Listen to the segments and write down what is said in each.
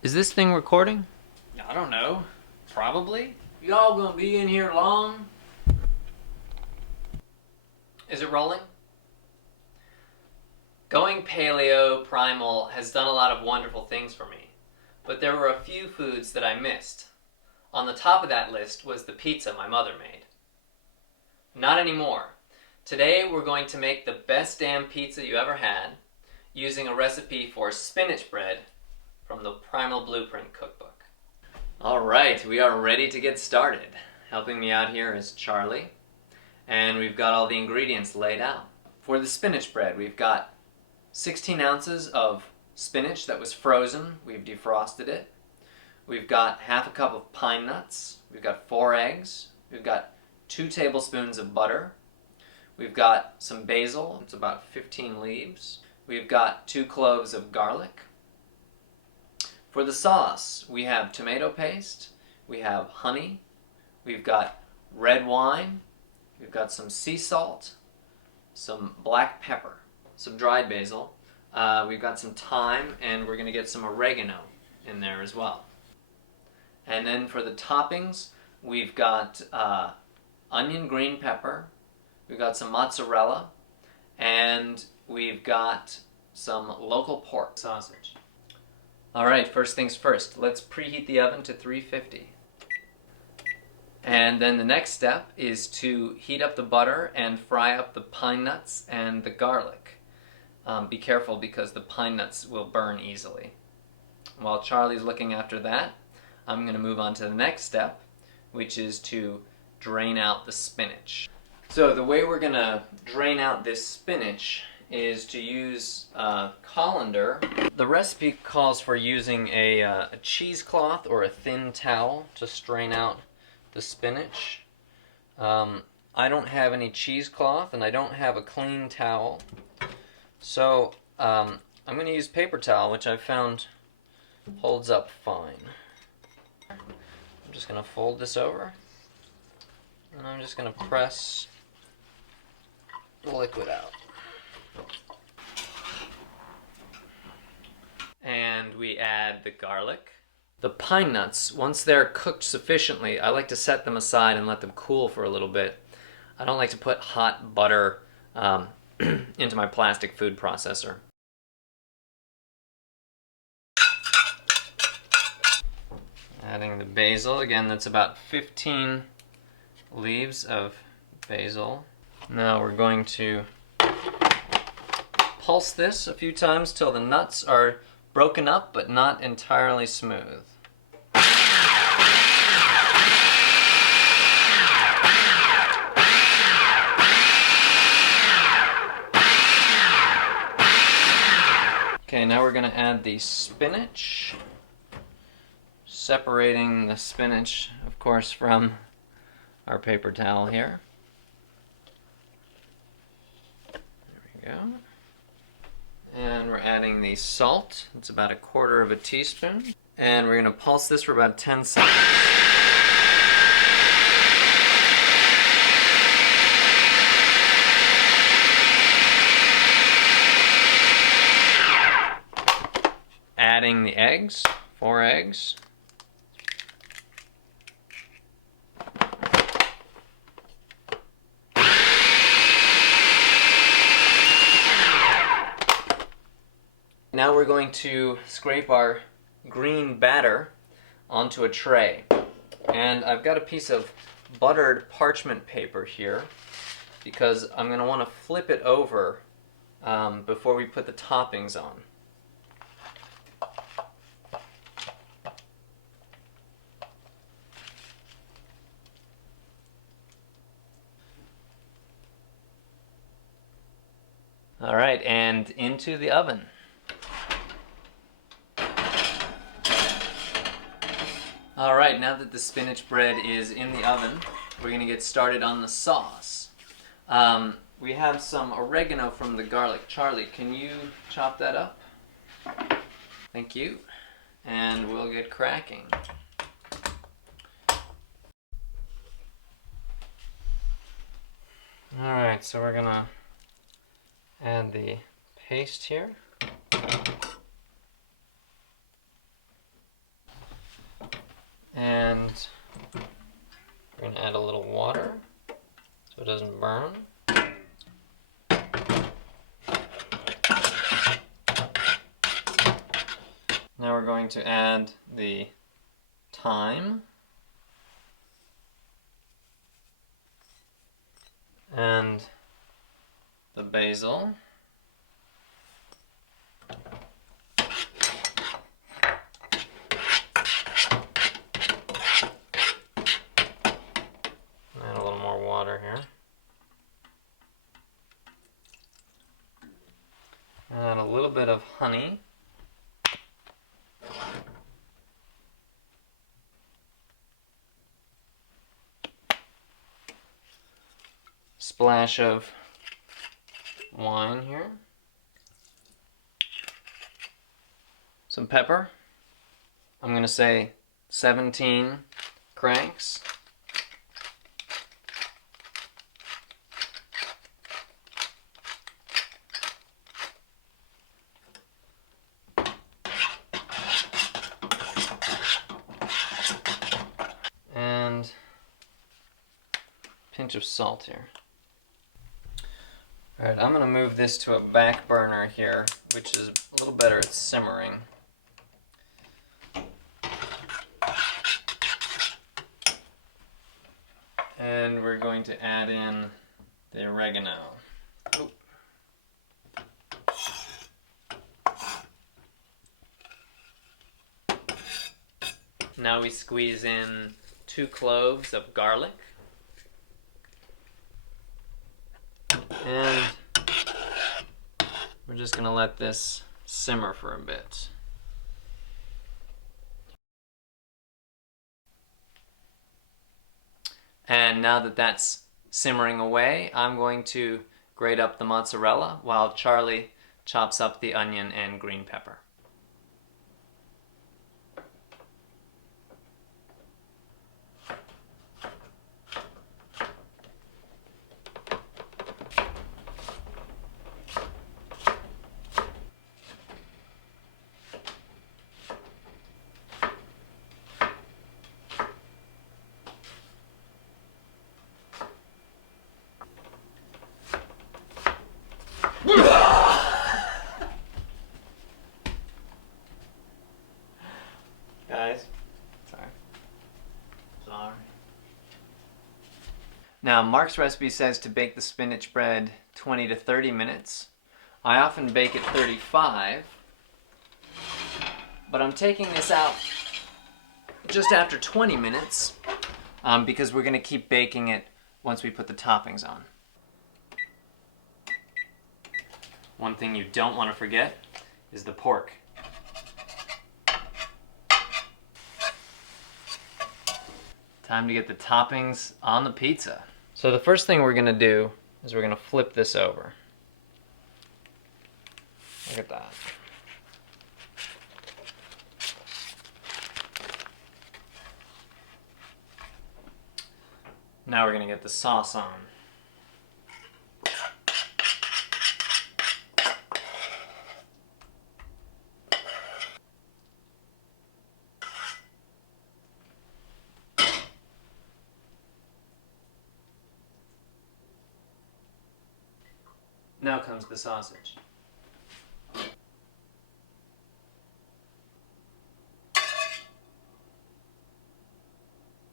Is this thing recording? I don't know. Probably. Y'all gonna be in here long? Is it rolling? Going paleo primal has done a lot of wonderful things for me, but there were a few foods that I missed. On the top of that list was the pizza my mother made. Not anymore. Today we're going to make the best damn pizza you ever had using a recipe for spinach bread from the Primal Blueprint cookbook. Alright, we are ready to get started. Helping me out here is Charlie, and we've got all the ingredients laid out. For the spinach bread, we've got 16 ounces of spinach that was frozen. We've defrosted it. We've got half a cup of pine nuts. We've got 4 eggs. We've got 2 tablespoons of butter. We've got some basil. It's about 15 leaves. We've got 2 cloves of garlic. For the sauce, we have tomato paste. We have honey. We've got red wine. We've got some sea salt, some black pepper, some dried basil. We've got some thyme, and we're going to get some oregano in there as well. And then for the toppings, we've got onion green pepper, we've got some mozzarella, and we've got some local pork sausage. Alright, first things first, let's preheat the oven to 350. And then the next step is to heat up the butter and fry up the pine nuts and the garlic. Be careful because the pine nuts will burn easily. While Charlie's looking after that, I'm going to move on to the next step, which is to drain out the spinach. So the way we're going to drain out this spinach is to use a colander. The recipe calls for using a cheesecloth or a thin towel to strain out the spinach. I don't have any cheesecloth and I don't have a clean towel, so I'm going to use paper towel, which I found holds up fine. I'm just going to fold this over, and I'm just going to press the liquid out. And we add the garlic. The pine nuts, once they're cooked sufficiently, I like to set them aside and let them cool for a little bit. I don't like to put hot butter into my plastic food processor. Adding the basil, again that's about 15 leaves of basil. Now we're going to pulse this a few times till the nuts are broken up but not entirely smooth. Okay, now we're going to add the spinach. Separating the spinach, of course, from our paper towel here. There we go. And we're adding the salt. It's about 1/4 teaspoon. And we're going to pulse this for about 10 seconds. Adding the eggs, 4 eggs. Now we're going to scrape our green batter onto a tray. And I've got a piece of buttered parchment paper here because I'm going to want to flip it over before we put the toppings on. Alright, and into the oven. Alright, now that the spinach bread is in the oven, we're going to get started on the sauce. We have some oregano from the garlic. Charlie, can you chop that up? Thank you. And we'll get cracking. Alright, so we're going to add the paste here. add a little water so it doesn't burn. Now we're going to add the thyme and the basil. Add a little more water here. Add a little bit of honey. Splash of wine here. Some pepper. I'm going to say 17 cranks. And a pinch of salt here. Alright, I'm going to move this to a back burner here, which is a little better at simmering. And we're going to add in the oregano. Oop. Now we squeeze in 2 cloves of garlic. And we're just going to let this simmer for a bit. And now that that's simmering away, I'm going to grate up the mozzarella while Charlie chops up the onion and green pepper. Guys, sorry. Now, Mark's recipe says to bake the spinach bread 20 to 30 minutes. I often bake it 35, but I'm taking this out just after 20 minutes because we're going to keep baking it once we put the toppings on. One thing you don't want to forget is the pork. Time to get the toppings on the pizza. So the first thing we're going to do is we're going to flip this over. Look at that. Now we're going to get the sauce on. Now comes the sausage.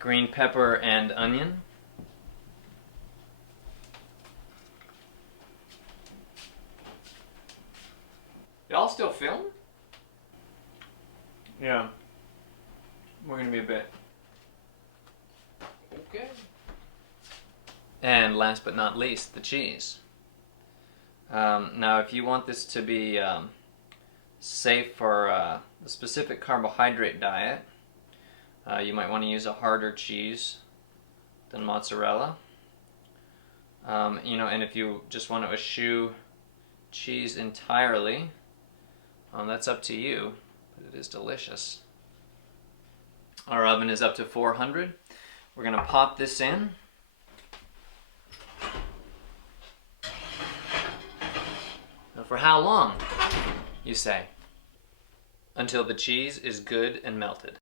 Green pepper and onion. Y'all still film? Yeah. We're gonna be a bit. Okay. And last but not least, the cheese. Now, if you want this to be safe for a specific carbohydrate diet, you might want to use a harder cheese than mozzarella. And if you just want to eschew cheese entirely, that's up to you, but it is delicious. Our oven is up to 400. We're going to pop this in. Now, for how long, you say? Until the cheese is good and melted.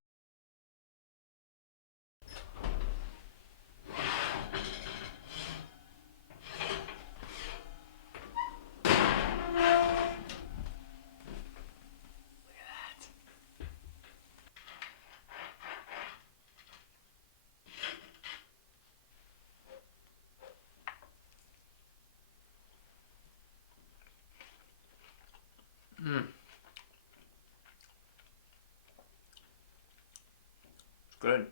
Good.